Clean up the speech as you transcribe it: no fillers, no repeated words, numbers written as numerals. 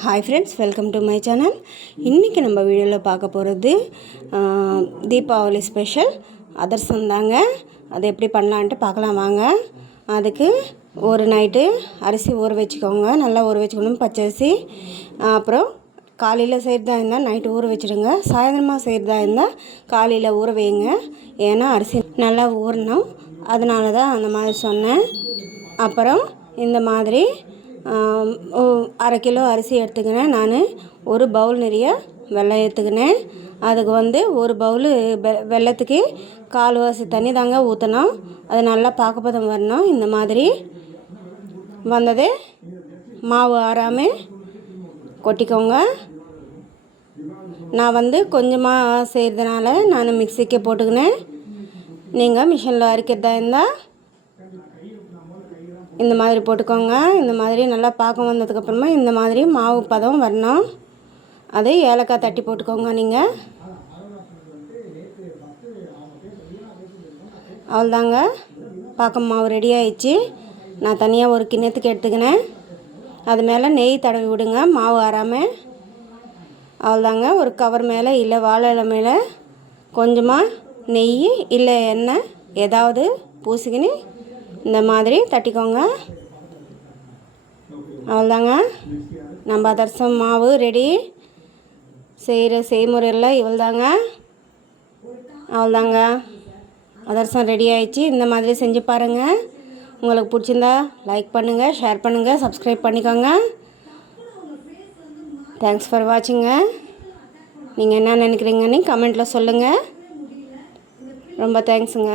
Hi friends, welcome to my channel. இன்றைக்கி நம்ம வீடியோவில் பார்க்க போகிறது தீபாவளி ஸ்பெஷல் அதிரசம் தாங்க. அது எப்படி பண்ணலான்ட்டு பார்க்கலாம் வாங்க. அதுக்கு ஒரு நைட்டு அரிசி ஊற வச்சுக்கோங்க, நல்லா ஊற வச்சுக்கணும். பச்சரிசி. அப்புறம் காலையில் செய்கிறதா இருந்தால் நைட்டு ஊற வச்சுடுங்க. சாயந்தரமாக செய்கிறதா இருந்தால் காலையில் ஊற வைங்க. ஏன்னா அரிசி நல்லா ஊறணும், அதனால தான் அந்த மாதிரி சொன்னேன். அப்புறம் இந்த மாதிரி அரை கிலோ அரிசி எடுத்துக்கினேன். நான் ஒரு பவுல் நிறைய வெல்லம் எடுத்துக்கினேன். அதுக்கு ஒரு பவுல் வெல்லத்துக்கு கால்வாசி தண்ணி தாங்க ஊற்றணும். அது நல்லா பாக்குப்பதம் வரணும். இந்த மாதிரி வந்தது மாவு ஆறாமல் கொட்டிக்கோங்க. நான் கொஞ்சமாக செய்கிறதுனால நான் மிக்சிக்கு போட்டுக்கினேன். நீங்கள் மிஷினில் அரைக்கிறதா இருந்தால் இந்த மாதிரி போட்டுக்கோங்க. இந்த மாதிரி நல்லா பாக்கம் வந்ததுக்கப்புறமா இந்த மாதிரி மாவு பதம் வரணும். அது ஏலக்காய் தட்டி போட்டுக்கோங்க. நீங்கள் அவ்வளோதாங்க, பாக்கம் மாவு ரெடி ஆயிடுச்சு. நான் தனியாக ஒரு கிண்ணத்துக்கு எடுத்துக்கினேன். அது மேலே நெய் தடவி விடுங்க, மாவு ஆறாமல். அவ்வளோதாங்க, ஒரு கவர் மேலே இல்லை வாழை இலை மேலே கொஞ்சமாக நெய் இல்லை எண்ணெய் ஏதாவது பூசிக்கின்னு இந்த மாதிரி தட்டிக்கோங்க. அவ்வளோதாங்க, நம்ம அதிரசம் மாவு ரெடி. செய்கிற செய்முறையெல்லாம் இவ்வளோதாங்க. அவ்வளோதாங்க, அதிரசம் ரெடி ஆயிடுச்சு. இந்த மாதிரி செஞ்சு பாருங்கள். உங்களுக்கு பிடிச்சிருந்தா லைக் பண்ணுங்கள், ஷேர் பண்ணுங்கள், சப்ஸ்கிரைப் பண்ணிக்கோங்க. Thanks for வாட்சிங்க. நீங்கள் என்ன நினைக்கிறீங்கன்னு கமெண்ட்டில் சொல்லுங்கள். ரொம்ப தேங்க்ஸுங்க.